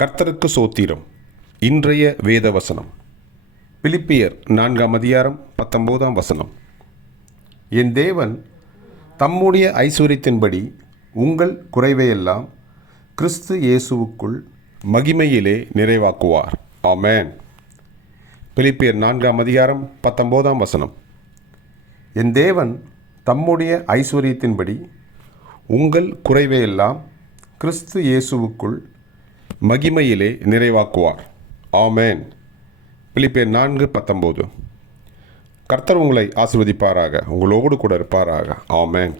கர்த்தருக்கு சோத்திரம். இன்றைய வேத வசனம் பிலிப்பியர் 4:19. என் தேவன் தம்முடைய ஐஸ்வரியத்தின்படி உங்கள் குறைவையெல்லாம் கிறிஸ்து இயேசுவுக்குள் மகிமையிலே நிறைவாக்குவார். ஆமென். பிலிப்பியர் 4:19. என் தேவன் தம்முடைய ஐஸ்வரியத்தின்படி உங்கள் குறைவையெல்லாம் கிறிஸ்து இயேசுவுக்குள் மகிமையிலே நிறைவாக்குவார். ஆமென். பிலிப்பியர் 4:19. கர்த்தர் உங்களை ஆசீர்வதிப்பாராக, உங்களோடு கூட இருப்பாராக. ஆமென்.